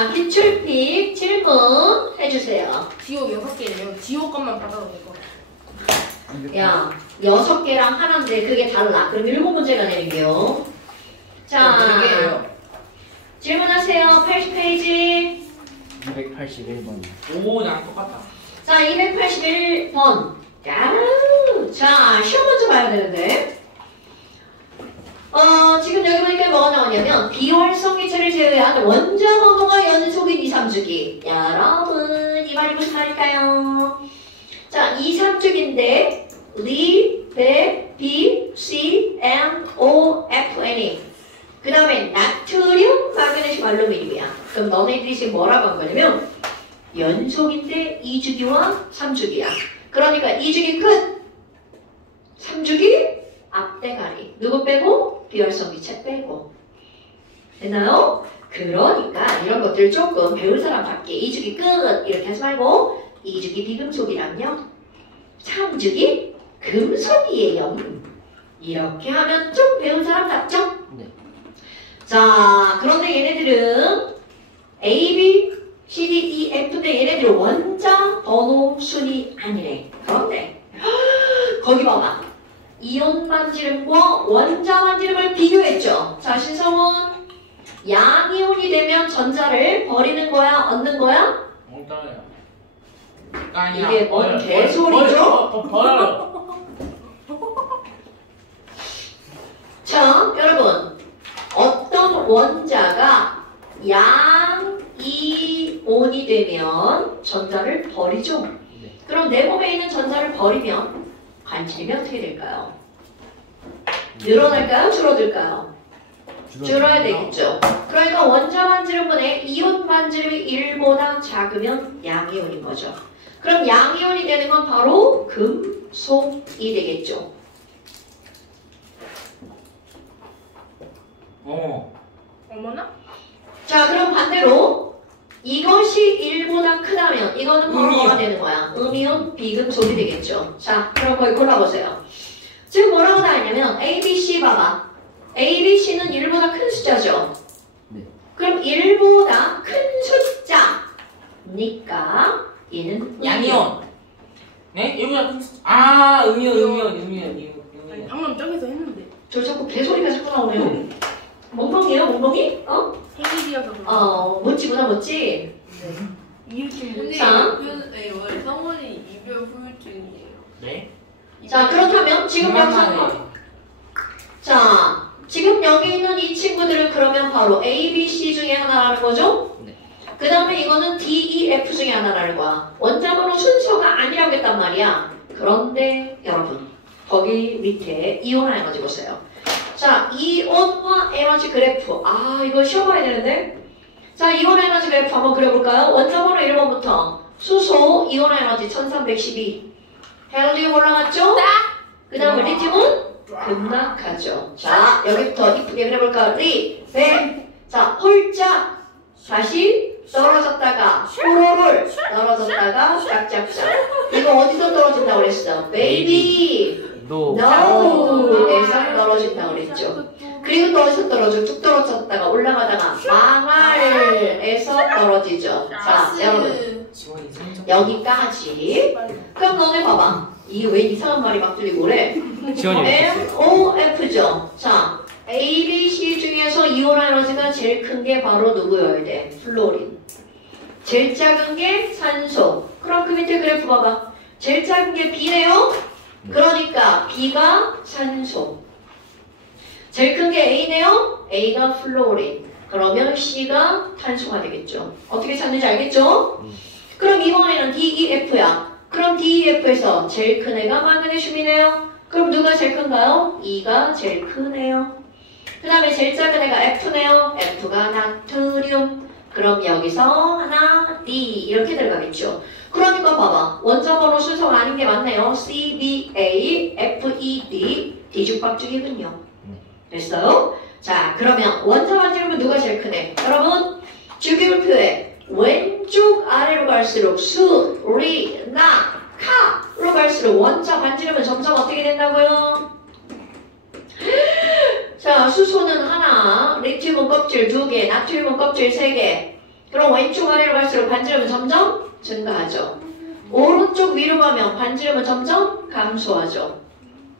자, 기출픽 질문 해주세요. 지호 6개네요. 지호 것만 받아도 될 것 같아요. 야, 6개랑 하나인데 그게 달라. 그럼 7문제가 내릴게요. 자, 질문하세요. 80페이지. 281번. 오, 나랑 똑같다. 자, 281번. 자, 시험 먼저 봐야 되는데. 지금 여기 보니까 뭐가 나오냐면 비활성기체를 제외한 원자 번호가 연속인 2, 3주기. 여러분, 이 말이 무슨 말일까요? 자, 2, 3주기인데 리, 배, B, C, M, O, F, N이 그 다음에 나트륨, 마그네슘, 알루미늄이야. 그럼 너네들이 지금 뭐라고 한 거냐면 연속인데 2주기와 3주기야. 그러니까 2주기 끝, 3주기 앞대가리. 누구 빼고? 비활성기체 빼고. 됐나요? 그러니까 이런 것들 조금 배운 사람답게 2주기 끝 이렇게 하지 말고 2주기 비금속이랑요 3주기 금속이에요. 이렇게 하면 좀 배운 사람답죠? 네. 자, 그런데 얘네들은 A, B, C, D, E, F인데 얘네들은 원자 번호 순이 아니래. 그런데 거기 봐봐. 이온 반지름과 원자 반지름을 비교했죠. 자, 신성훈. 양이온이 되면 전자를 버리는 거야? 얻는 거야? 엉따야. 아니야. 이게 뭔 개소리죠? 버려. 자, 여러분. 어떤 원자가 양이온이 되면 전자를 버리죠? 네. 그럼 내 몸에 있는 전자를 버리면 관질이 어떻게 될까요? 늘어날까요? 줄어들까요? 줄어야 되겠죠. 그러니까 원자 반지름분의 이온 반지름이 1보다 작으면 양이온인 거죠. 그럼 양이온이 되는 건 바로 금속이 되겠죠. 어머나? 자, 그럼 반대로 이것이 1보다 크다면 이거는 바로 뭐가 되는 거야? 음이온 비금속이 되겠죠. 자, 그럼 거기 골라보세요. 지금 뭐라고 나왔냐면 A, B, C 봐봐. A, B, C는 1보다 큰 숫자죠. 네. 그럼 1보다 큰 숫자니까 얘는 양이온. 네? 여기가 음이온. 아니, 방금 저기서 했는데. 저 자꾸 개소리가 자꾸 나오네요. 멍멍이에요, 멍멍이? 생일이어서 그런 멋지구나, 멋지? 이웃집 근데 자. 원래 성원이 이별 후유증이에요. 네? 자, 그렇다면 지금 여기서 자, 지금 여기 있는 이 친구들은 그러면 바로 A, B, C 중에 하나라는 거죠? 네. 그 다음에 이거는 D, E, F 중에 하나라는 거야. 원자번호 순서가 아니라고 했단 말이야. 그런데 여러분, 거기 밑에 이온 에너지 보세요. 자, 이온과 에너지 그래프. 아, 이거 시험 봐야 되는데? 자, 이온 에너지 그래프 한번 그려볼까요? 원자번호 1번부터 수소 이온 에너지 1312. 헤로디움 올라갔죠? 그 다음에 리튬은 급락하죠. 자, 여기부터 이쁘게 그려볼까요? 리, 배. 자, 홀짝. 다시 떨어졌다가 호로롤 떨어졌다가 짝짝짝. 이거 어디서 떨어진다고 그랬어? 베이비. 노에서 떨어진다고 그랬죠. 그리고 또 어디서 떨어져? 뚝 떨어졌다가 올라가다가 망할에서 떨어지죠. 자, 여러분 여기까지. 그럼 너네 봐봐. 이게 왜 이상한 말이 막 들리고 그래? MOF죠. 자, A, B, C 중에서 이온 에너지가 제일 큰 게 바로 누구여야 돼? 플로린. 제일 작은 게 산소. 그럼 그 밑에 그래프 봐봐. 제일 작은 게 B네요? 그러니까 B가 산소. 제일 큰 게 A네요? A가 플로린. 그러면 C가 탄소가 되겠죠. 어떻게 찾는지 알겠죠? 그럼 이번에는 DEF야. 그럼 DEF에서 제일 큰 애가 마그네슘이네요. 그럼 누가 제일 큰가요? E가 제일 크네요. 그 다음에 제일 작은 애가 F네요. F가 나트륨. 그럼 여기서 하나, D 이렇게 들어가겠죠. 그러니까 봐봐. 원자번호 순서가 아닌 게 맞네요. C, B, A, F, E, D. 뒤죽박죽이군요. 됐어요? 자, 그러면 원자 반지름은 누가 제일 크네? 여러분, 주기율표에 왼쪽 아래로 갈수록 수, 리, 나, 카로 갈수록 원자 반지름은 점점 어떻게 된다고요? 자, 수소는 하나, 리튬은 껍질 2개, 나트륨은 껍질 3개. 그럼 왼쪽 아래로 갈수록 반지름은 점점 증가하죠. 오른쪽 위로 가면 반지름은 점점 감소하죠.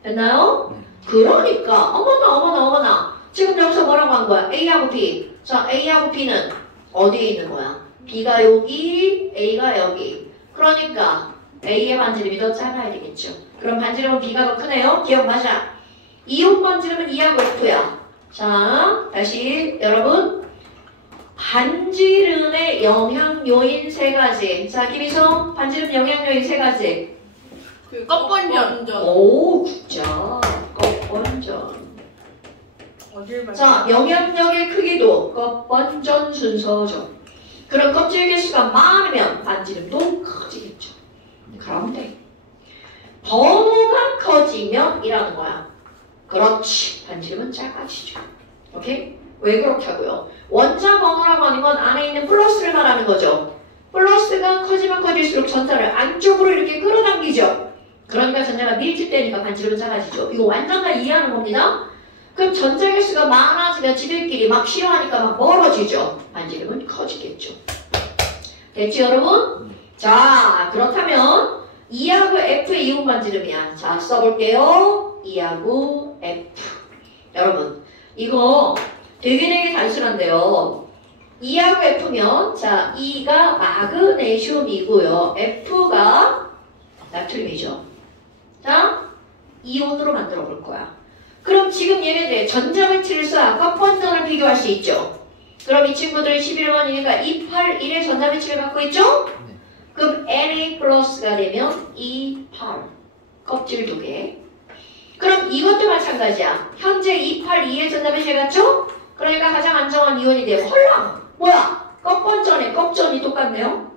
됐나요? 그러니까 어머나 지금 여기서 뭐라고 한 거야? A하고 B. 자, A하고 B는 어디에 있는 거야? B가 여기, A가 여기. 그러니까 A의 반지름이 더 작아야 되겠죠. 그럼 반지름은 B가 더 크네요. 기억하자. 이온 반지름은 E하고 F야. 자, 다시 여러분. 반지름의 영향 요인 세 가지. 자, 김희성, 반지름 영향 요인 세 가지. 그 껍번전. 오, 굿자. 껍번전. 어딜 봐. 자, 영향력의 크기도 껍번전 순서죠. 그럼 껍질 개수가 많으면 반지름도 커지겠죠. 그런데 번호가 커지면 이라는 거야. 그렇지. 반지름은 작아지죠. 오케이? 왜 그렇게 하고요? 원자 번호라고 하는 건 안에 있는 플러스를 말하는 거죠. 플러스가 커지면 커질수록 전자를 안쪽으로 이렇게 끌어당기죠. 그러니까 전자가 밀집되니까 반지름은 작아지죠. 이거 완전 다 이해하는 겁니다. 그럼 전자 개수가 많아지면 지들끼리 막 싫어하니까 막 멀어지죠. 반지름은 커지겠죠. 됐죠, 여러분? 자, 그렇다면 E하고 F의 이온 반지름이야. 자, 써볼게요. E하고 F. 여러분, 이거 되게 단순한데요. E하고 F면, 자, E가 마그네슘이고요. F가 나트륨이죠. 자, 이온으로 만들어 볼 거야. 그럼 지금 얘네들 전자배치를 쏴 껍번전을 비교할 수 있죠. 그럼 이 친구들은 11번이니까 281의 전자배치를 갖고 있죠? 네. 그럼 Na 플러스가 되면 28 껍질 2개. 그럼 이것도 마찬가지야. 현재 282의 전자배치를 갖죠? 그러니까 가장 안정한 이온이 돼요. 헐랑! 뭐야? 껍번전에 껍전이 똑같네요?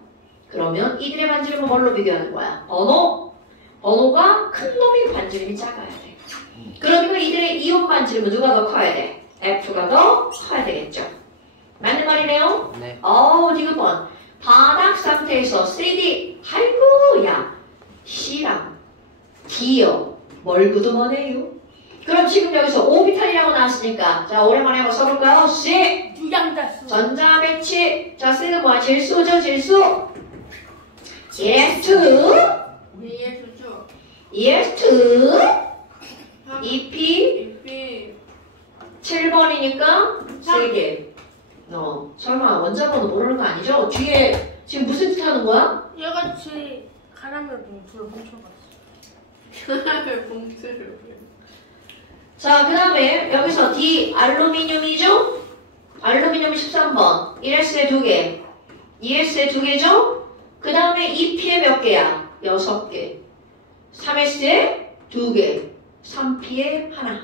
그러면 이들의 반지름은 뭘로 비교하는 거야? 번호? 번호가 큰 놈이 반지름이 작아야 돼. 그러니까 이들의 이온 반지름은 누가 더 커야 돼? F가 더 커야 되겠죠. 맞는 말이네요? 네. 디귿번. 바닥 상태에서 3D. 아이고, 야. C랑 D요. 멀구도 머네요. 그럼 지금 여기서 오비탈이라고 나왔으니까. 자, 오랜만에 한번 써볼까요? C. 주양자수. 전자 배치. 자, C는 뭐야? 질소죠, 질소. ES2. 위에 수주. ES2. EP. EP. 7번이니까 3개. 설마 원자번호 모르는 거 아니죠? 뒤에 지금 무슨 뜻 하는 거야? 얘같이 카라멜 봉투를 훔쳐갔어. 하나를 봉투를. 자, 그 다음에 여기서 D 알루미늄이죠? 알루미늄 13번. 1S에 2개. 2S에 2개죠? 그 다음에 EP에 몇 개야? 6개. 3S에 2개. 3P에 하나.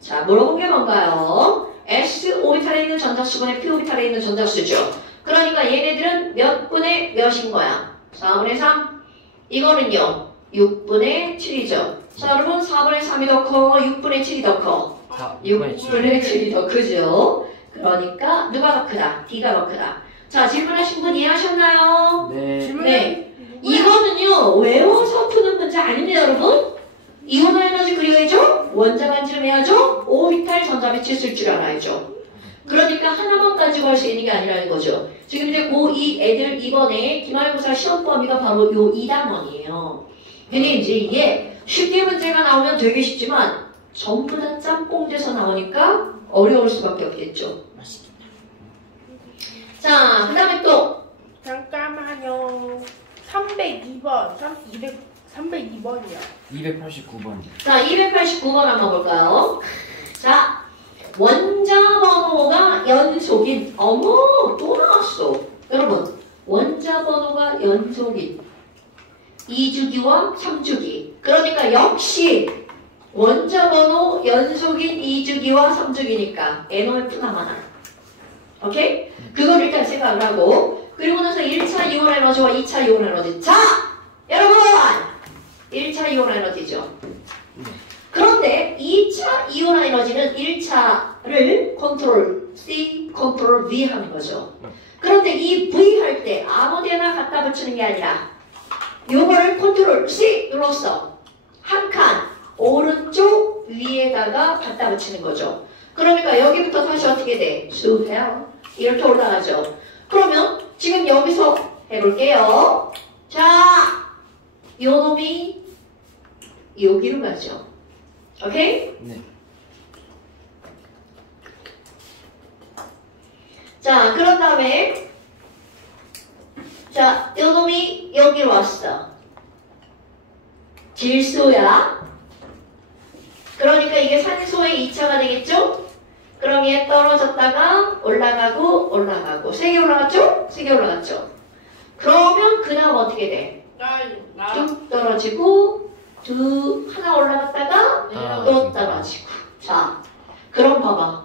자, 물어본 게 뭔가요? S 오비탈에 있는 전자수분의 P 오비탈에 있는 전자수죠. 그러니까 얘네들은 몇 분의 몇인 거야? 4분의 3. 이거는요. 6분의 7이죠. 자, 여러분 4분의 3이 더 커, 6분의 7이 더 커. 6분의 7이 더 크죠. 그러니까 누가 더 크다? D가 더 크다. 자, 질문하신 분 이해하셨나요? 네. 질문은 네. 이거는요. 외워서 푸는 문제 아닙니다, 여러분. 이온 에너지 그려야죠? 원자 반지름 해야죠? 오비탈 전자배치 쓸 줄 알아야죠. 그러니까 하나만 가지고 할 수 있는 게 아니라는 거죠. 지금 이제 고2 애들 이번에 기말고사 시험 범위가 바로 요 2단원이에요. 근데 이제 이게 쉽게 문제가 나오면 되게 쉽지만 전부 다 짬뽕돼서 나오니까 어려울 수밖에 없겠죠. 맛있겠다. 자, 그 다음에 또 잠깐만요. 302번. 302번이야. 289번. 자, 289번 한번 볼까요? 자, 원자 번호가 연속인. 어머, 또 나왔어. 여러분, 원자 번호가 연속인 2주기와 3주기. 그러니까 역시 원자 번호 연속인 2주기와 3주기니까 NOF가 많아. 오케이? 그걸 일단 생각을 하고 그리고 나서 1차 이온 에너지와 2차 이온 에너지. 자, 여러분! 1차 이온 에너지죠. 그런데 2차 이온 에너지는 1차를 컨트롤 C, 컨트롤 V 하는 거죠. 그런데 이 V 할 때 아무 데나 갖다 붙이는 게 아니라 요거를 컨트롤 C 눌렀어. 한 칸 오른쪽 위에다가 갖다 붙이는 거죠. 그러니까 여기부터 다시 어떻게 돼? 수헬 이렇게 올라가죠. 그러면 지금 여기서 해볼게요. 자, 요 놈이 여기로 가죠. 오케이? 네. 자, 그런 다음에 자, 요 놈이 여기로 왔어. 질소야. 그러니까 이게 산소의 2차가 되겠죠? 그럼 얘 떨어졌다가 올라가고 올라가고 3개 올라갔죠? 3개 올라갔죠? 그러면 그 다음 어떻게 돼? 나 쭉 떨어지고 하나 올라갔다가 또 떨어지고. 자, 그럼 봐봐.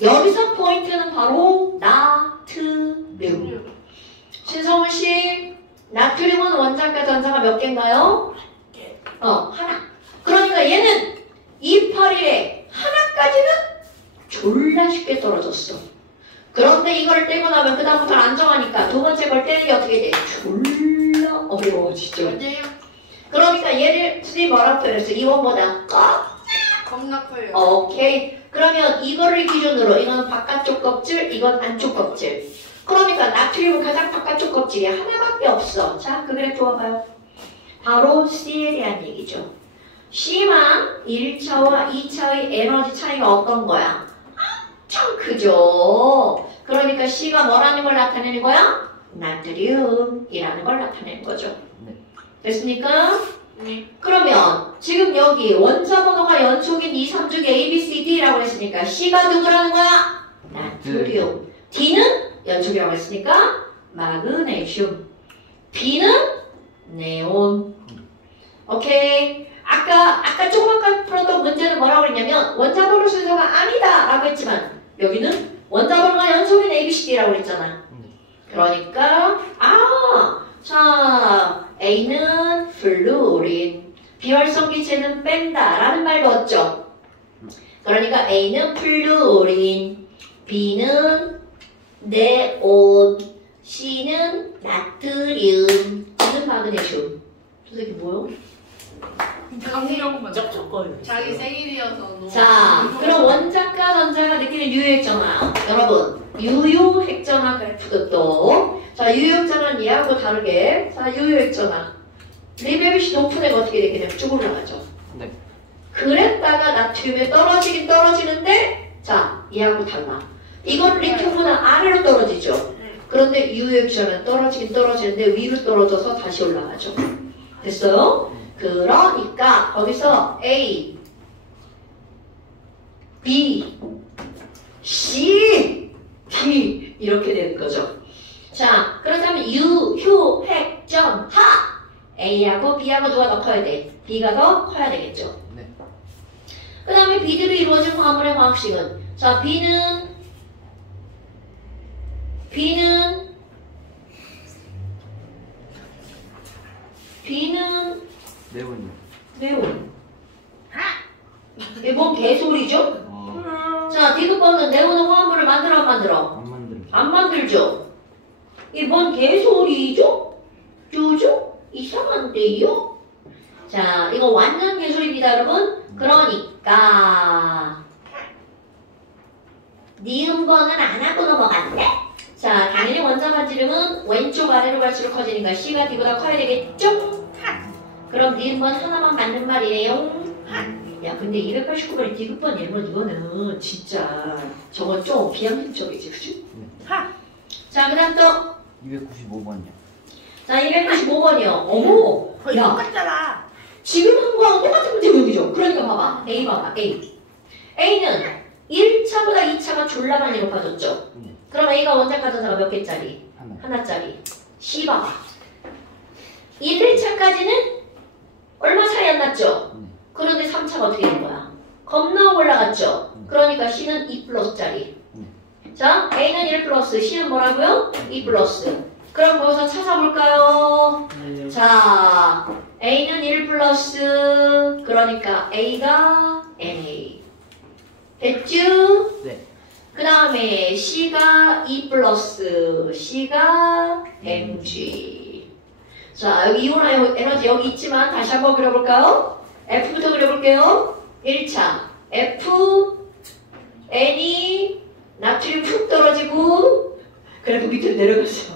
여기서 포인트는 바로 나트륨. 신성훈 씨, 나트륨은 원자과 전자가 몇 개인가요? 하나. 그러니까 얘는 281에 하나까지는 졸라 쉽게 떨어졌어. 그런데 이걸 떼고 나면 그 다음부터는 안 정하니까 두 번째 걸 떼는 게 어떻게 돼? 졸라 어려워지죠. 맞아요. 그러니까 얘를 선생님이 뭐라고 표현했어? 이번보다 겁나 커요. 오케이. 그러면 이거를 기준으로 이건 바깥쪽 껍질, 이건 안쪽 껍질. 그러니까 나트륨은 가장 바깥쪽 껍질이 하나밖에 없어. 자, 그 그래프 봐봐요. 바로 C에 대한 얘기죠. C만 1차와 2차의 에너지 차이가 어떤 거야? 엄청 크죠. 그러니까 C가 뭐라는 걸 나타내는 거야? 나트륨이라는 걸 나타내는 거죠. 네. 됐습니까? 네. 그러면 지금 여기 원자 번호가 연속인 2, 3중 A, B, C, D라고 했으니까 C가 누구라는 거야? 나트륨. D는 연속이라고 했으니까 마그네슘. B는 네온. 오케이. 아까 조금 아까 풀었던 문제는 뭐라고 했냐면 원자 번호 순서가 아니다 라고 했지만 여기는 원자 번호가 연속인 A, B, C, D라고 했잖아. 그러니까 자, A는 플루오린, 비활성기체는 뺀다 라는 말 넣었죠. 그러니까 A는 플루오린, B는 네온, C는 나트륨, D는 마그네슘. 선생님 뭐요? 강력만 쩍쩍거려. 자기 생일이어서 너무. 자, 그럼 원자과 전자가 느끼는 유효액전화. 여러분, 유효액전화 그래프도 또. 자, 유효액전화는 얘하고 다르게. 자, 유효액전화. 리베빗이 높은 애가 어떻게 되게 되면 쭉 올라가죠. 네. 그랬다가 나트륨에 떨어지긴 떨어지는데, 자, 얘하고 달라. 이건 리튬보다 아래로 떨어지죠. 그런데 유효액전화는 떨어지긴 떨어지는데 위로 떨어져서 다시 올라가죠. 됐어요? 그러니까 거기서 A, B, C, D 이렇게 되는 거죠. 자, 그렇다면 유효액전하 A하고 B하고 누가 더 커야 돼? B가 더 커야 되겠죠. 네. 그 다음에 B대로 이루어진 화물의 화학식은 자, B는 네온이요. 네온. 이게 뭔 개소리죠? 자, 디귿번은 네온은 화합물을 만들어 안 만들어? 안 만들죠. 안 만들죠. 이게 뭔 개소리죠? 쪼죠? 이상한데요? 자, 이거 완전 개소리입니다, 여러분. 그러니까 니은번은 안 하고 넘어갔네? 자, 당연히 원자 반지름은 왼쪽 아래로 갈수록 커지니까 C가 D보다 커야 되겠죠? 그럼 니은번 하나만 맞는 말이에요. 야, 근데 289번이 디귿번이면 이거는 진짜 저건 좀 비합리적이지, 그치? 자, 그 다음 또 295번이요. 자, 295번이요. 어머! 거의 야, 똑같잖아. 지금 한 거하고 똑같은 문제문이죠. 그러니까 봐봐. A 봐봐. A. A는 1차보다 2차가 졸라 많이 높아졌죠. 네. 그럼 A가 원자과 전자가 몇 개짜리? 하나. 하나짜리. C 봐봐. 1, 1차까지는 얼마 차이 안 났죠? 네. 그런데 3차가 어떻게 된 거야? 겁나 올라갔죠? 그러니까 C는 2 플러스짜리. 자, A는 1 플러스, C는 뭐라고요? 2 플러스. 그럼 거기서 찾아볼까요? 자, A는 1 플러스, 그러니까 A가 NA. 됐죠? 네. 그 다음에 C가 2 플러스, C가 Mg. 자, 여기 이온 에너지 여기 있지만 다시 한번 그려볼까요? F부터 그려볼게요. 1차 F, N이 나트륨 푹 떨어지고 그래프 자꾸 밑으로 내려갔어.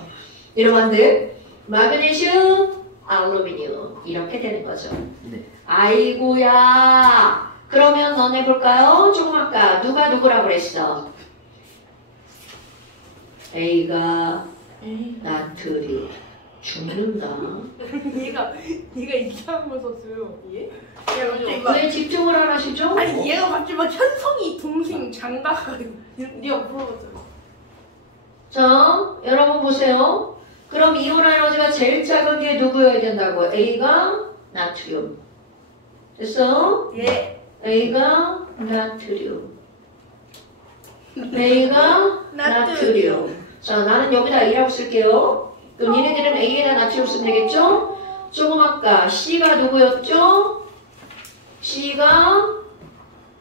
이러면 안 돼. 마그네슘, 알루미늄 이렇게 되는 거죠. 네. 아이고야. 그러면 너네 볼까요? 조금 아까 누가 누구라고 그랬어? A가 나트륨 죽는다. 얘가 이상한 걸 썼어요. 얘? 얘가 갑자기 막 왜 집중을 안 하시죠? 아니 얘가 갑자기 막 현성이 동생 장가가 네가 물어봤어요. 자, 여러분 보세요. 그럼 이온 에너지가 제일 작은 게 누구여야 된다고? A가 나트륨. 됐어? 예. A가 나트륨. A가 나트륨. 자, 나는 여기다 A라고 쓸게요. 그럼 니네들은 A에다 나트륨 쓰면 되겠죠? 조금 아까 C가 누구였죠? C가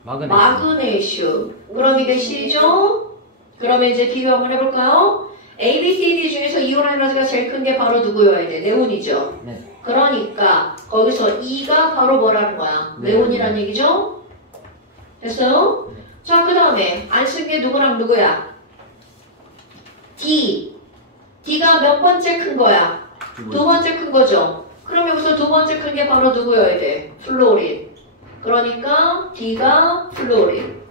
마그네슘. 그럼 이게 C죠? 그러면 이제 비교 한번 해볼까요? A, B, C, D 중에서 이온 에너지가 제일 큰 게 바로 누구여야 돼? 네온이죠? 네. 그러니까 거기서 E가 바로 뭐라는 거야? 네. 네온이라는 얘기죠? 됐어요? 네. 자, 그 다음에 안 쓴 게 누구랑 누구야? D. D가 몇 번째 큰 거야? 두 번째 큰 거죠? 그럼 여기서 두 번째 큰 게 바로 누구여야 돼? 플로린. 그러니까 D가 플로린.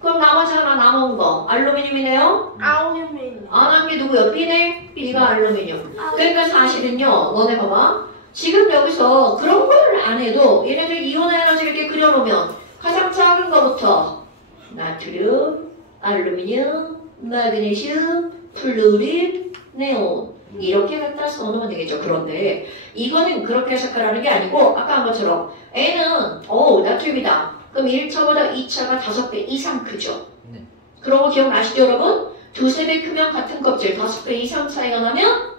그럼 나머지 하나 남은 거 알루미늄이네요? 아우면 안 한 게 누구야? B네? B가 알루미늄. 그러니까 사실은요, 너네 봐봐. 지금 여기서 그런 걸 안 해도 얘네들 이온 에너지 이렇게 그려놓으면 가장 작은 거부터 나트륨, 알루미늄, 마그네슘, 플루린, 네온 이렇게 갖다 써놓으면 되겠죠. 그런데 이거는 그렇게 해석을 하는 게 아니고 아까 한 것처럼 N은 나트륨이다. 그럼 1차보다 2차가 5배 이상 크죠. 네. 그런 거 기억나시죠 여러분? 두세 배 크면 같은 껍질, 5배 이상 차이가 나면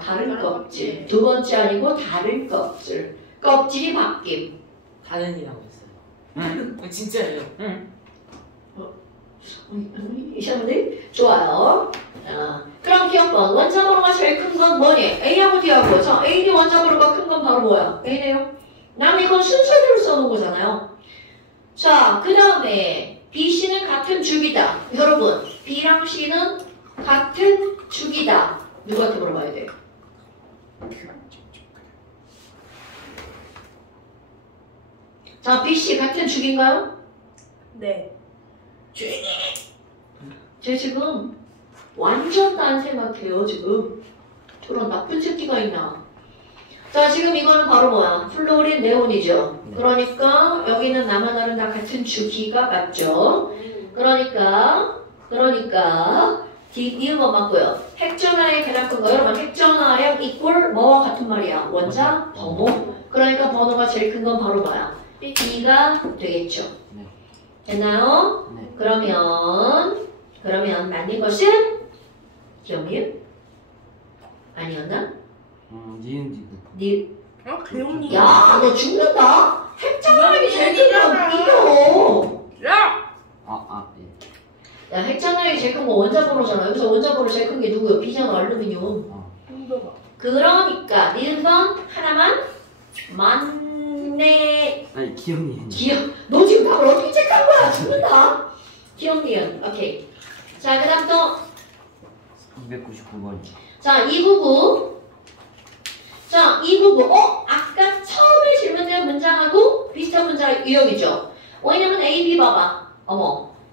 다른 껍질. 두 번째 아니고 다른 껍질. 껍질이 바뀜. 다른이라고 했어요. 진짜예요. 이사람들 좋아요. 그럼 기억번 원자번호가 제일 큰 건 뭐니? A하고 D하고. 자, A, D 원자번호가 큰 건 바로 뭐야? A네요. 난 이건 순서대로 써놓은 거잖아요. 자, 그 다음에 B, C는 같은 주기다. 여러분, B랑 C는 같은 주기다. 누구한테 물어봐야 돼? 자, B, C 같은 주기인가요? 네. 쟤 지금 완전 딴 생각해요, 지금. 저런 나쁜 새끼가 있나. 자, 지금 이거는 바로 뭐야? 플로린 네온이죠. 네. 그러니까 여기는 나만 다 같은 주기가 맞죠. 그러니까 이음원 맞고요. 핵전화의 가장 큰 거. 여러분, 핵전화량 이꼴 뭐와 같은 말이야? 원자 번호. 그러니까 번호가 제일 큰 건 바로 뭐야? B가 되겠죠. 네. 됐나요? 네. 그러면 맞는 것은 기억님? 아니었나? 니은지구. 니, 배우님. 야, 너 죽는다? 핵전화량이 제일 큰 건 B요. 야. 예. 야, 핵전화량이 제일 큰 거 원자번호잖아. 여기서 원자번호 제일 큰 게 누구야? B잖아, 알루미늄. 힘들어. 그러니까 니은번 하나만 맞네. 아니 기억이. 너 지금 답을 어떻게 체크한 거야? 죽는다. 기억 니은. 오케이. 자, 그 다음 또 299번. 자, 299. 자, 299. 아까 처음에 질문된 문장하고 비슷한 문장 유형이죠. 왜냐면 A, B 봐봐.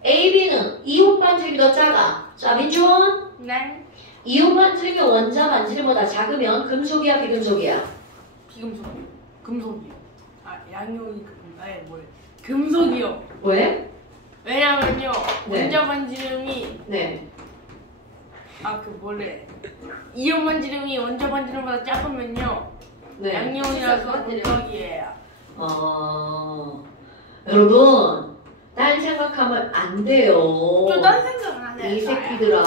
A, B는 이온 반지름이 더 작아. 자, 민주원. 네. 이온 반지름이 원자 반지름보다 작으면 금속이야, 비금속이야? 비금속이요. 금속이요. 양용이 뭐예요? 금속이요. 왜? 왜냐면요. 네. 원자 반지름이 네. 이온 반지름이 원자 반지름보다 작으면요. 네. 양용이라서 금속이에요. 여러분, 딴 생각하면 안 돼요. 저딴 생각 안 해요. 이 새끼들아.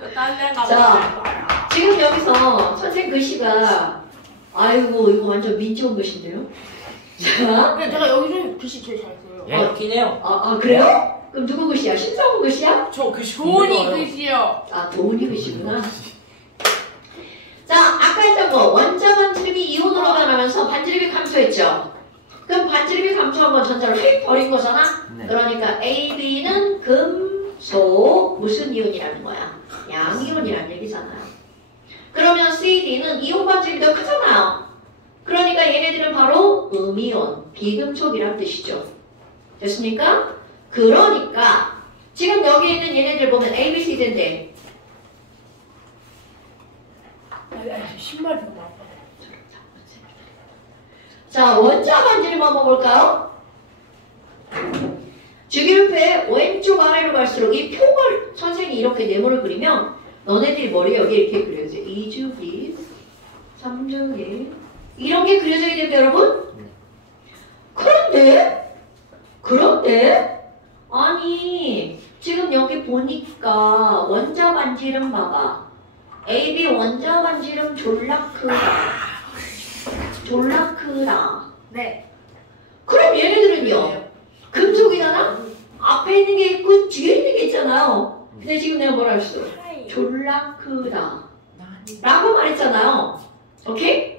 저딴 생각 자. 안 해요. 지금 여기서 선생님 글씨가 아이고 이거 완전 민지원 글씨인데요? 자, 근데 제가 여기서 글씨 제일 잘 써요. 예, 그렇긴 해요. 그래요? 그럼 누구 글씨야? 신성훈 글씨야? 저 글씨 도훈이 공부해요. 글씨요. 도훈이 글씨구나. 자, 아까 했던 거 원자 반지름이 이온으로 변하면서 반지름이 감소했죠? 그럼 반지름이 감소한 건 전자를 휙 버린 거잖아? 네. 그러니까 A, B는 금, 소 무슨 이온이라는 거야? 양이온이라는 얘기잖아요. 그러면 CD는 이온 반지름이 더 크잖아요. 그러니까 얘네들은 바로 음이온, 비금속이란 뜻이죠. 됐습니까? 그러니까 지금 여기 있는 얘네들 보면 A, B, C, D인데 신발이 너무 아파. 자, 원자 반지름 한번 볼까요? 주기율표의 왼쪽 아래로 갈수록 이 표를 선생님이 이렇게 네모를 그리면 너네들이 머리에 여기 이렇게 그려져. 2주기, 3주기 이런 게 그려져야 됩니다, 여러분. 그런데 아니 지금 여기 보니까 원자 반지름 봐봐. AB 원자 반지름 졸라 크다. 네. 그럼 얘네들은요? 금속이잖아? 앞에 있는 게 있고 뒤에 있는 게 있잖아요. 근데 지금 내가 뭐라 했어? 졸라 크다 라고 말했잖아요. 오케이?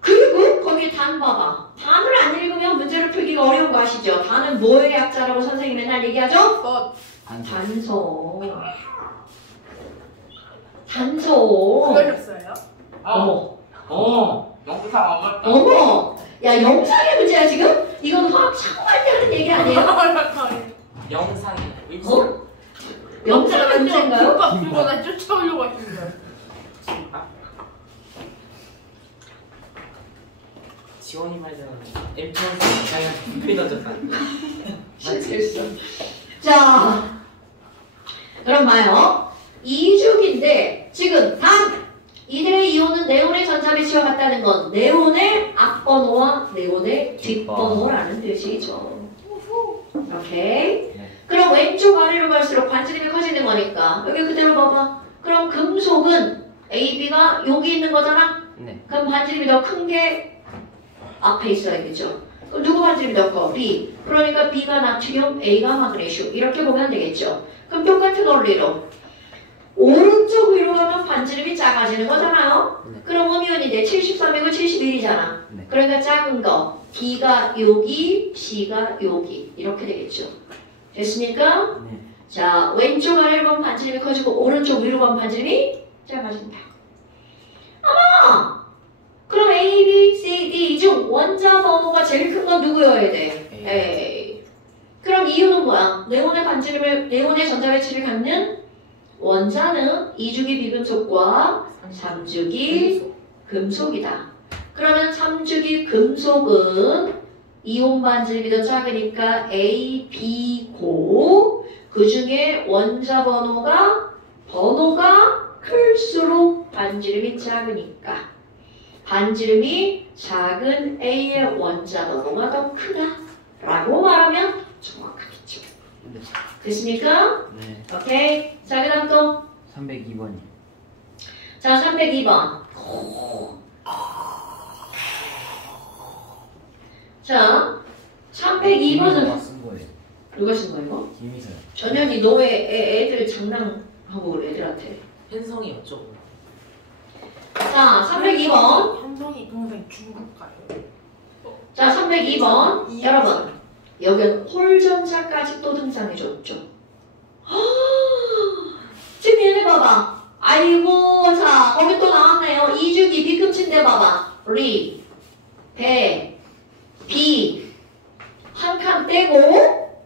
그리고 거기 단 봐봐. 단을 안 읽으면 문제를 풀기가 어려운 거 아시죠? 단은 뭐의 약자라고 선생님이 맨날 얘기하죠? 단소. 걸렸어요? 어머. 영상 안 맞다. 어머. 야, 영상의 문제야 지금? 이건 화학 창고할 때 하는 얘기 아니에요? 영상이. 어? 영상의 문제인가요? 오빠 그거 나 쫓아오려고 하시는 지원이 말대로 M2 자기가 비 던졌다. 실수했어. 자, 그럼 봐요. 이주기인데 지금 단 이들의 이온은 네온의 전자 배치와 같다는 건 네온의 앞번호와 네온의 뒷번호라는 뜻이죠. 오케이. 그럼 왼쪽 아래로 갈수록 반지름이 커지는 거니까 여기 그대로 봐봐. 그럼 금속은 AB가 여기 있는 거잖아. 네. 그럼 반지름이 더 큰 게 앞에 있어야겠죠. 그럼 누구 반지름이 더 커? B. 그러니까 B가 나트륨, A가 마그네슘. 이렇게 보면 되겠죠. 그럼 똑같은 원리로 오른쪽 위로 가면 반지름이 작아지는 거잖아요. 네. 그럼 음이온인데 73이고 71이잖아. 네. 그러니까 작은 거 B가 여기, C가 여기 이렇게 되겠죠. 됐습니까? 네. 자, 왼쪽 아래로 가면 반지름이 커지고 오른쪽 위로 가면 반지름이 작아진다. 아마 그럼 A, B, C, D 중 원자 번호가 제일 큰 건 누구여야 돼? A. 그럼 이유는 뭐야? 네온의 전자 배치를 갖는 원자는 2주기 비금속과 3주기 금속이다. 그러면 3주기 금속은 이온 반지름이 더 작으니까 A, B고 그 중에 원자 번호가 클수록 반지름이 작으니까 반지름이 작은 A의 원자 번호가 더 크다 라고 말하면 정확하겠죠. 네. 됐습니까? 네. 오케이. 자, 그 다음 또 302번이. 자, 302번. 자, 302번은 쓴 거예요. 누가 쓴 거야 이거? 김희서요. 전현이 너 왜 애들 장난하고 그래 애들한테. 현성이 어쩌고. 자, 302번. 현성이 동생 중국 가요. 자, 302번. 여러분, 여기는 홀전자까지 또 등장해줬죠. 지금 얘네 봐봐. 아이고, 자, 거기 또 나왔네요. 이주기 비금친데 봐봐. 리, 배, 비. 한 칸 떼고,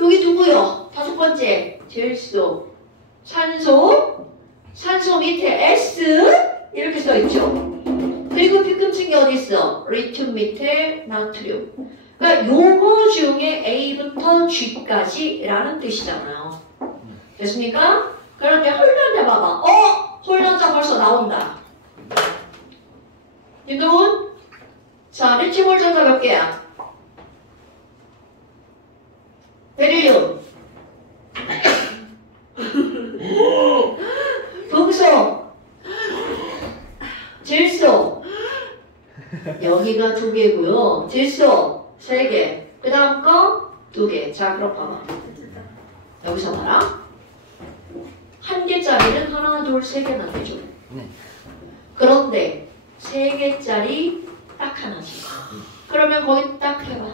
여기 누구요? 다섯 번째. 질소, 산소 밑에 S. 이렇게 써있죠. 그리고 비금친 게 어디 있어? 리튬 밑에 나트륨. 그러니까 요거 중에 A부터 G까지라는 뜻이잖아요. 됐습니까? 그런데 홀전자 봐봐. 홀전자 벌써 나온다. 윤동훈? 자, 리튬 홀전자 몇 개야? 베릴륨. 금속. 질소. 여기가 2개고요. 질소 3개. 그 다음 거 2개. 자, 그럼 봐봐. 여기서 봐라. 1개짜리는 하나, 둘, 3개만 되죠. 네. 그런데 3개짜리 딱 하나씩. 그러면 거기 딱 해봐.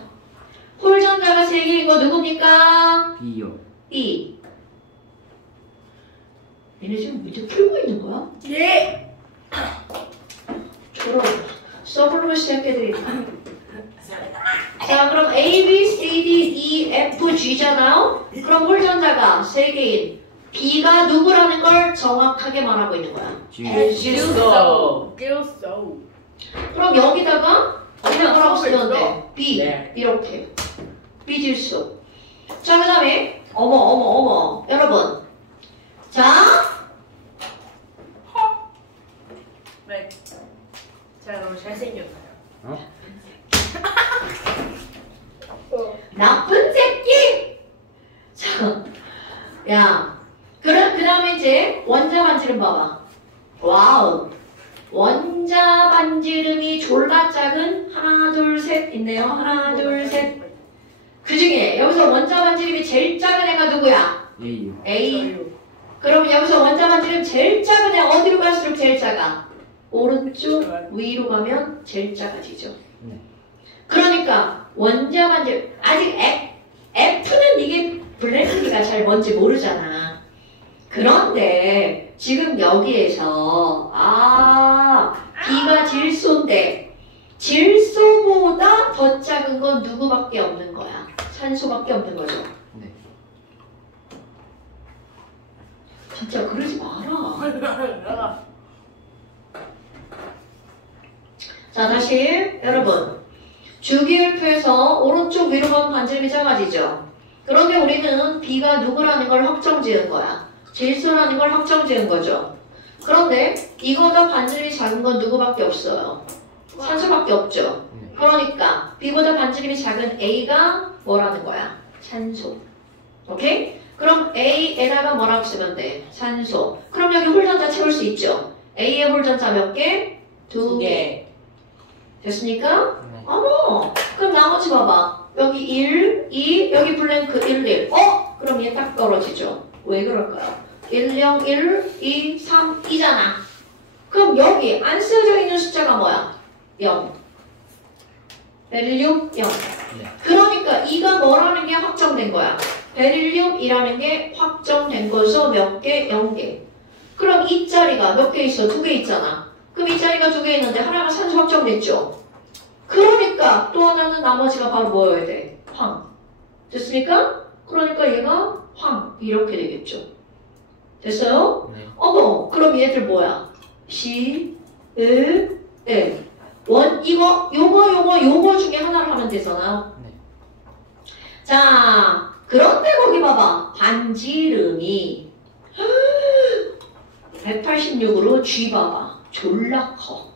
홀전자가 3개인 거 누굽니까? B요. B. 얘네 지금 문제 풀고 있는 거야? 예. 저런 서블로만 시작해드리. 자, 그럼 A, B, C, D, E, F, G잖아요? 그럼 홀전자가 세 개인 B가 누구라는 걸 정확하게 말하고 있는 거야. 실수. 깨웠어. 그럼 여기다가 그냥 뭐라고 쓰면 돼? B. 네. 이렇게. B 질수. 자, 그 다음에 어머. 여러분. 자, 네. 제가 너무 잘생겼어요. 어? 나쁜 새끼! 자, 야. 그 다음에 이제 원자 반지름 봐봐. 와우. 원자 반지름이 졸라 작은 하나, 둘, 셋 있네요. 하나, 둘, 셋. 그 중에 여기서 원자 반지름이 제일 작은 애가 누구야? A요. A. 그럼 여기서 원자 반지름 제일 작은 애 어디로 갈수록 제일 작아? 오른쪽 위로 가면 제일 작아지죠. 네. 그러니까 원자 반지름 아직 F는 이게 블랙리가 잘 뭔지 모르잖아. 그런데 지금 여기에서 B가 질소인데 질소보다 더 작은 건 누구밖에 없는 거야? 산소밖에 없는 거죠. 네. 진짜 그러지 마라. 자, 다시 여러분. 주기율표에서 오른쪽 위로 가면 반지름이 작아지죠. 그런데 우리는 B가 누구라는 걸 확정 지은 거야. 질소라는 걸 확정 지은 거죠. 그런데 이거보다 반지름이 작은 건 누구밖에 없어요. 산소밖에 없죠. 네. 그러니까 B보다 반지름이 작은 A가 뭐라는 거야? 산소. 오케이? 그럼 A에다가 뭐라고 쓰면 돼? 산소. 그럼 여기 홀전자 채울 수 있죠. A의 홀전자 몇 개? 두 개. 됐습니까? 네. 어머! 그럼 나머지 봐봐. 여기 1, 2, 여기 블랭크 1, 1. 그럼 얘 딱 떨어지죠. 왜 그럴까요? 1, 0, 1, 2, 3, 2잖아. 그럼 여기 안 쓰여져 있는 숫자가 뭐야? 0. 베릴륨 0. 네. 그러니까 2가 뭐라는 게 확정된 거야. 베릴륨이라는 게 확정된 거죠. 몇 개? 0개. 그럼 이 자리가 몇 개 있어? 2개 있잖아. 그럼 이 자리가 2개 있는데 하나가 산소 확정됐죠. 그러니까 또 하나는 나머지가 바로 뭐여야 돼? 황. 됐습니까? 그러니까 얘가 황. 이렇게 되겠죠. 됐어요? 네. 어머, 그럼 얘들 뭐야? C, L, L. 요거 중에 하나를 하면 되잖아요. 네. 자, 그런데 거기 봐봐. 반지름이 186으로 G 봐봐. 졸라 커.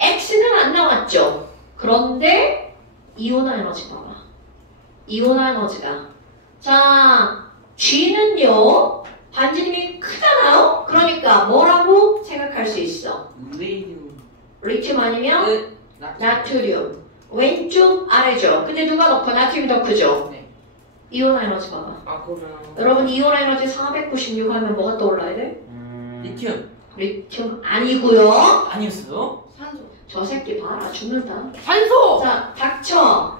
X는 안 나왔죠. 그런데 이온 에너지 봐봐. 이온 에너지가. 자, G는요. 반지름이 크잖아요. 그러니까 뭐라고 생각할 수 있어? 리튬 아니면 나트륨. 왼쪽 아래죠. 근데 누가 더 커? 나트륨이 더 크죠? 네. 이온 에너지 봐봐. 아, 그러면 여러분 이온 에너지 496 하면 뭐가 떠올라야 돼? 리튬 리튬 아니고요. 아니었어요? 산소. 저 새끼 봐라 죽는다. 산소. 자 닥쳐.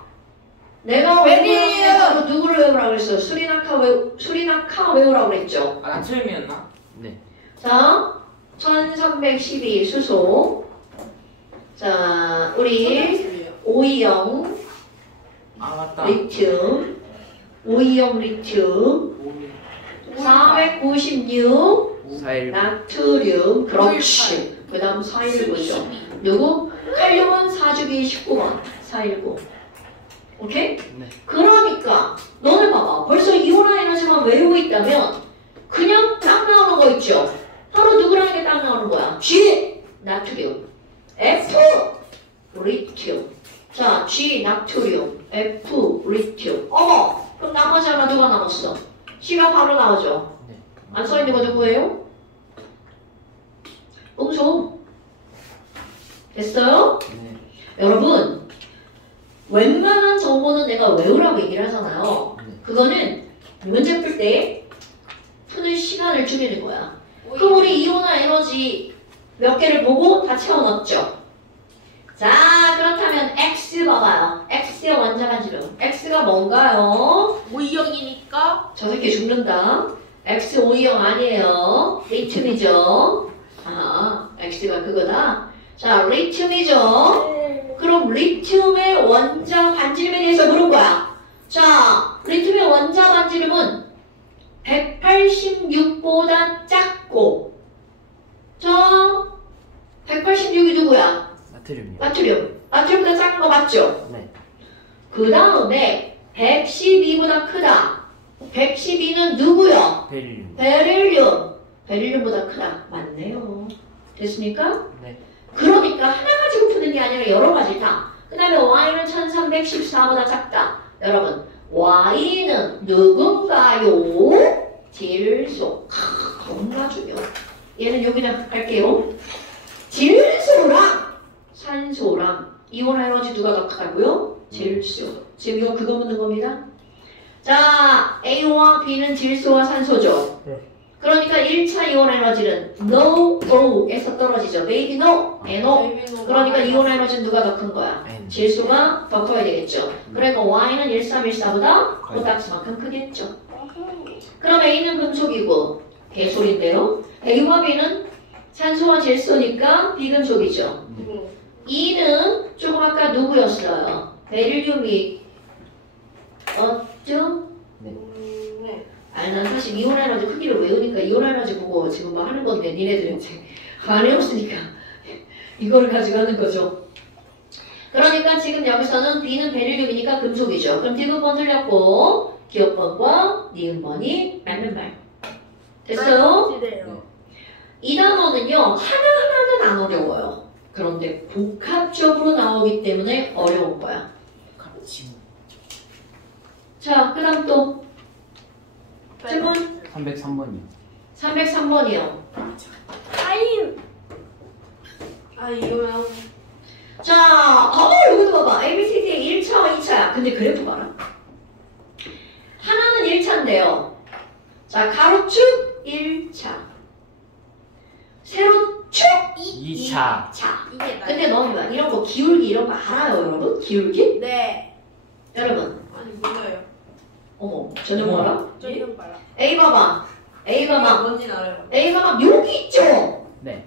내가 웬일이에요? 누구를 외우라고 그랬어? 수리나카 외우라고 그랬죠. 아, 나트륨이었나? 네. 자 1312 수소. 자 우리 520 아, 맞다. 리튬 520 리튬 496 419. 나트륨 그렇지. 그 다음 419죠. 누구? 칼륨은 4주기 19번 419. 오케이? 네. 그러니까 너네 봐봐. 벌써 이온화 에너지만 외우고 있다면 그냥 딱 나오는 거 있죠. 바로 누구라는 게 딱 나오는 거야. G 나트륨 F 리튬. 자 G 나트륨 F 리튬. 어머 그럼 나머지 하나 누가 남았어? C가 바로 나오죠. 네. 안 써있는 거 누구예요? 옹소. 됐어요? 네. 여러분 웬만한 정보는 내가 외우라고 얘기를 하잖아요. 네. 그거는 문제 풀 때 푸는 시간을 줄이는 거야. 그럼 우리 이온화 에너지 몇 개를 보고 다 채워넣었죠. 자 그렇다면 X 봐봐요. X의 원자 반지름. X가 뭔가요? 오이영이네. O형이니까 저 새끼 죽는다. X O형 아니에요. 리튬이죠. 아, X가 그거다. 자, 리튬이죠. 그럼 리튬의 원자 반지름에 대해서 물은 거야. 자, 리튬의 원자 반지름은 186보다 작고, 자, 186이 누구야? 나트륨이요. 나트륨. 나트륨보다 작은 거 맞죠? 네. 그 다음에 112보다 크다. 112는 누구요? 베릴륨. 베릴륨. 베릴륨보다 크다. 맞네요. 됐습니까? 네. 그러니까 하나 가지고 푸는 게 아니라 여러 가지다. 그 다음에 y는 1314보다 작다. 여러분, y는 누군가요? 질소. 겁나 중요. 얘는 여기다 할게요. 질소랑 산소랑 이온 에너지 누가 더 크다고요? 질소. 지금 이거 그거 묻는 겁니다. 자, A와 B는 질소와 산소죠. 네. 그러니까 1차 이온 에너지는 no, O에서 떨어지죠. maybe no, NO. 그러니까 이온 에너지는 누가 더 큰 거야? N. 질소가 더 커야 되겠죠. 그러니까 Y는 1314보다 코딱지만큼 크겠죠. 그럼 A는 금속이고 개소리인데요. A와 B는 산소와 질소니까 비금속이죠. E는 조금 아까 누구였어요? 베릴륨이 없죠? 아니 난 사실 이온 에너지 크기를 외우니까 이온 에너지 보고 지금 뭐 하는 건데 니네들은 이제 안 외웠으니까 이거를 가지고 하는 거죠. 그러니까 지금 여기서는 B는 베릴륨이니까 금속이죠. 그럼 디귿번 틀렸고 기억번과 니은번이 맞는 말. 됐어요? 이 단어는요 하나하나는 안 어려워요. 그런데 복합적으로 나오기 때문에 어려운 거야. 같이. 자, 그 다음 또 질문 303번이요. 303번이요. 타임. 아 이거면 자, 여기도 봐봐. ABCD의 1차와 2차야. 근데 그래프 봐라. 하나는 1차인데요. 자, 가로축 1차. 세로축 2차. 2차. 이게 나. 근데 너무 이런 거 기울기 이런 거 알아요, 여러분? 기울기? 네. 여러분. 아니 몰라요. 어머, 전혀 몰라? 저는 빨라. A 봐봐. A 봐봐. 뭔진 알아요. A 봐봐. 여기 있죠? 네.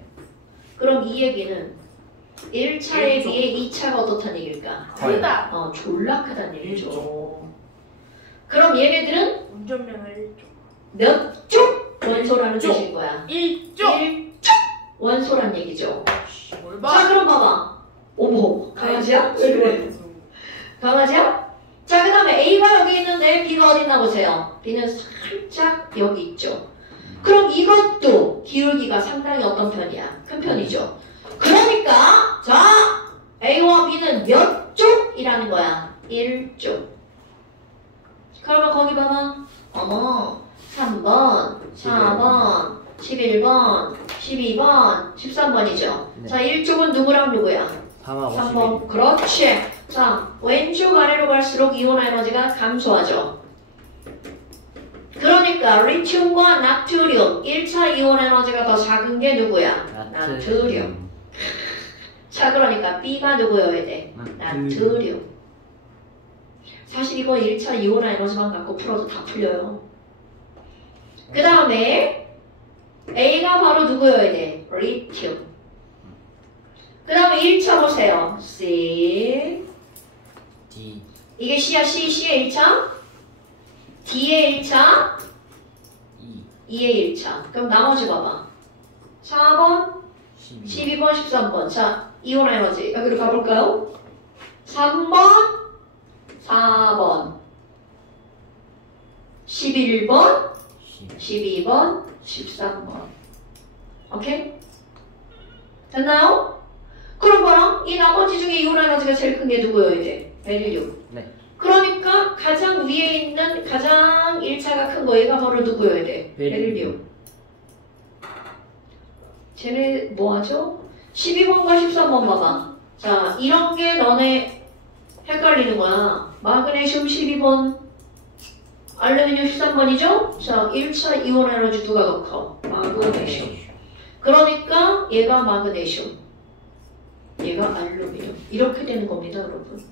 그럼 이 얘기는 1차에 일조. 비해 2차가 어떻다는 얘기일까? 크다. 졸라 크다는 얘기죠. 그럼 얘네들은 운전면허 1조. 몇 쪽 원소라는 쪽. 뜻인 거야? 1조. 1쪽 원소란 얘기죠. 뭘 자, 봐? 그럼 봐봐. 어머, 강아지야? 왜 그래? 강아지야? 자, 그 다음에 A가 여기 있는데 B가 어디 있나 보세요. B는 살짝 여기 있죠. 그럼 이것도 기울기가 상당히 어떤 편이야? 큰 편이죠. 그러니까 자, A와 B는 몇 쪽이라는 거야? 1쪽. 그러면 거기 봐봐. 어머, 3번, 4번, 11번, 12번, 13번이죠. 네. 자, 1쪽은 누구랑 누구야? 3하 3번. 51. 그렇지. 자, 왼쪽 아래로 갈수록 이온 에너지가 감소하죠. 그러니까 리튬과 나트륨 1차 이온 에너지가 더 작은 게 누구야? 나트륨. 자, 그러니까 B가 누구여야 돼? 나트륨. 사실 이거 1차 이온 에너지만 갖고 풀어도 다 풀려요. 그 다음에 A가 바로 누구여야 돼? 리튬. 그 다음에 1차 보세요. C. D. 이게 C야, C의 1차? D의 1차? E. E의 1차. 그럼 나머지 봐봐. 4번, 12. 12번, 13번. 자, 이온 에너지. 여기로 가볼까요? 3번, 4번, 11번, 12번, 13번. 오케이? 됐나요? 그럼 봐라. 이 나머지 중에 이온 에너지가 제일 큰 게 누구여야 돼? 베릴륨. 네. 그러니까 가장 위에 있는 가장 1차가 큰 거 얘가 바로 누구여야 돼? 베릴륨. 쟤네 뭐하죠? 12번과 13번 봐봐. 자, 이런 게 너네 헷갈리는 거야. 마그네슘 12번, 알루미늄 13번이죠? 자, 1차 이온 에너지 누가 더 커? 마그네슘. 그러니까 얘가 마그네슘, 얘가 알루미늄. 이렇게 되는 겁니다, 여러분.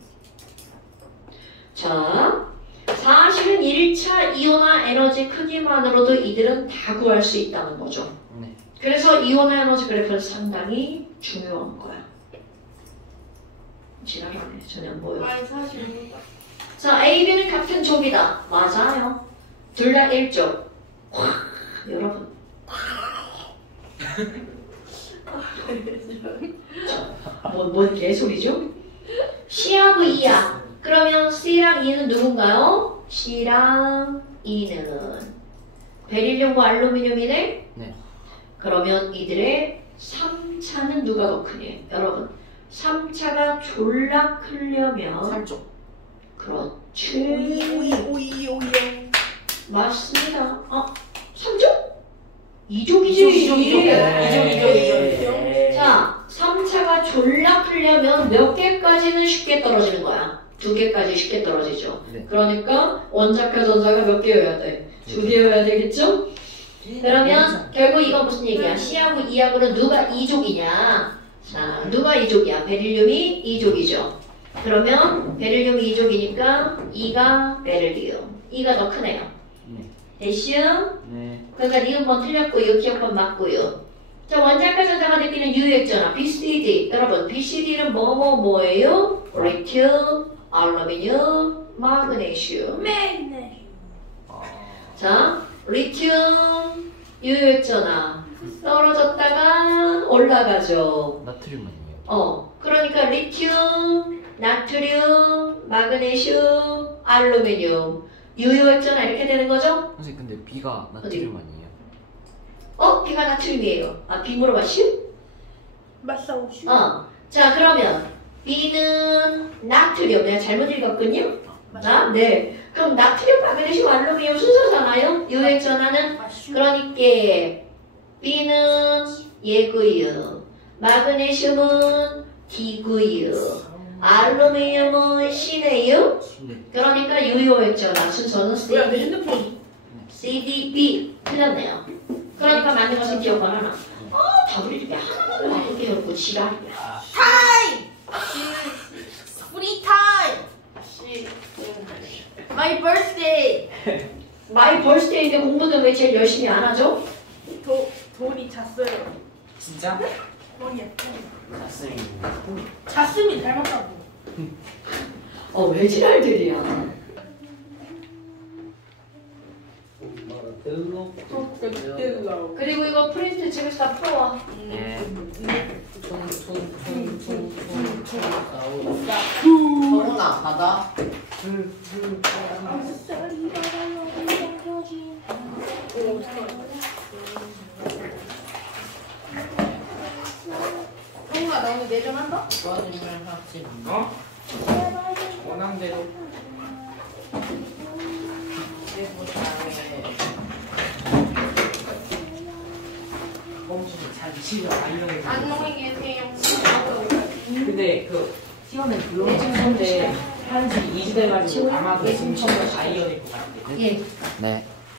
자, 사실은 1차 이온화 에너지 크기만으로도 이들은 다 구할 수 있다는 거죠. 네. 그래서 이온화 에너지 그래프는 상당히 중요한 거야. 지랄하네. 전혀 안 보여. 아니 사실 모르다. 자, A, B는 같은 족이다. 맞아요. 둘 다 1족. 여러분. 뭔 개소리죠? C하고 E야. 그러면 C랑 E는 누군가요? C랑 E는 베릴륨과 알루미늄이네? 네. 그러면 이들의 3차는 누가 더 크니? 여러분, 3차가 졸라 크려면 3쪽. 그렇지. 오이. 맞습니다. 3족? 2족이지. 이쪽. 자, 3차가 졸라 크려면 몇 개까지는 쉽게 떨어지는 거야? 2개까지 쉽게 떨어지죠. 네. 그러니까 원자과 전자가 몇 개여야 돼? 2개여야 되겠죠? 그러면 결국 이건 무슨 얘기야? C하고 E하고는 누가 2족이냐? 자, 누가 2족이야? 베릴륨이 2족이죠. 그러면 베릴륨이 2족이니까 E가 베릴륨. E가 더 크네요. 네. 됐슈? 네. 그러니까 니은번 틀렸고요. 기억번 맞고요. 자, 원자과 전자가 느끼는 유효액잖아. BCD. 여러분, BCD는 뭐예요? 리튬, 알루미늄, 마그네슘. 맨날. 자, 리튬 유효액잖아. 떨어졌다가 올라가죠. 나트륨 아니에요? 그러니까 리튬, 나트륨, 마그네슘, 알루미늄 유효액잖아. 이렇게 되는 거죠? 선생님 근데 B가 나트륨 아니에요? B가 나트륨이에요. B 물어봤슈? 맞싸우슈. 자, 그러면 B는 나트륨. 내가 잘못 읽었군요? 네. 그럼 나트륨, 마그네슘, 알루미늄 순서잖아요? 유효액 전하는. 그러니까 B는 얘고요. 마그네슘은 D고요. 알루미늄은 C네요. 네. 그러니까 유효액 전하 순서는 뭐야 내 C, 핸드폰. C, D, B. 틀렸네요. 그러니까 맞는 것은 기억만 하나. 답을 이렇게 하나만 이렇게 해놓고 지랄이야. 프리 타임. 마이 버스데이. 마이 벌스데이인데 공부는 왜 제일 열심히 안 하죠? 돈이 잤어요. 진짜? 머리야. 잤습니다. 잤으면 닮았다고. 왜 지랄들이야. 그리고 이거 프린트 집에서 다 풀어와. 네. 서훈아 받아. 형아 나 오늘 내전한다? 도와주면 하지. 원함대로. 멈추고 잘 치려 이런 거. 안녕히 계세요. 근데 그 시험에 불러주는데 한지 2주 돼가지고 아마도 지금 시험 아이언일 것 같아. 예. 네.